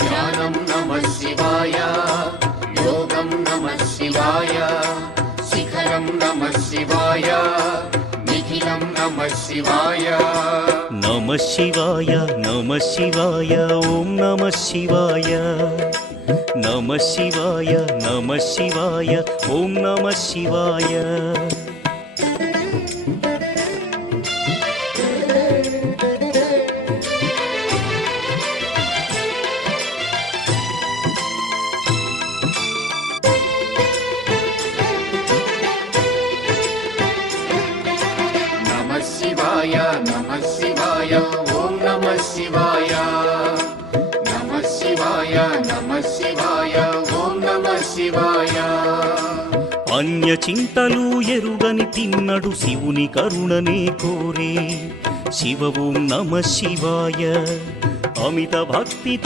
ధ్యానం నమః శివాయ, యోగం నమః శివాయ, శిఖరం నమః శివాయ, నిఖిలం నమః శివాయ. నమః శివాయ నమః శివాయ ఓం నమః శివాయ. నమః శివాయ నమః శివాయ ఓం నమః శివాయ. నమః శివాయ నమః శివాయ ఓం నమః శివాయ. నమః శివాయ నమః శివాయ ఓం నమః శివాయ. అన్య చింతలు ఎరుగని తిన్నడు శివుని కరుణనే కోరే. శివ ఓం నమః శివాయ. అమిత భక్తితో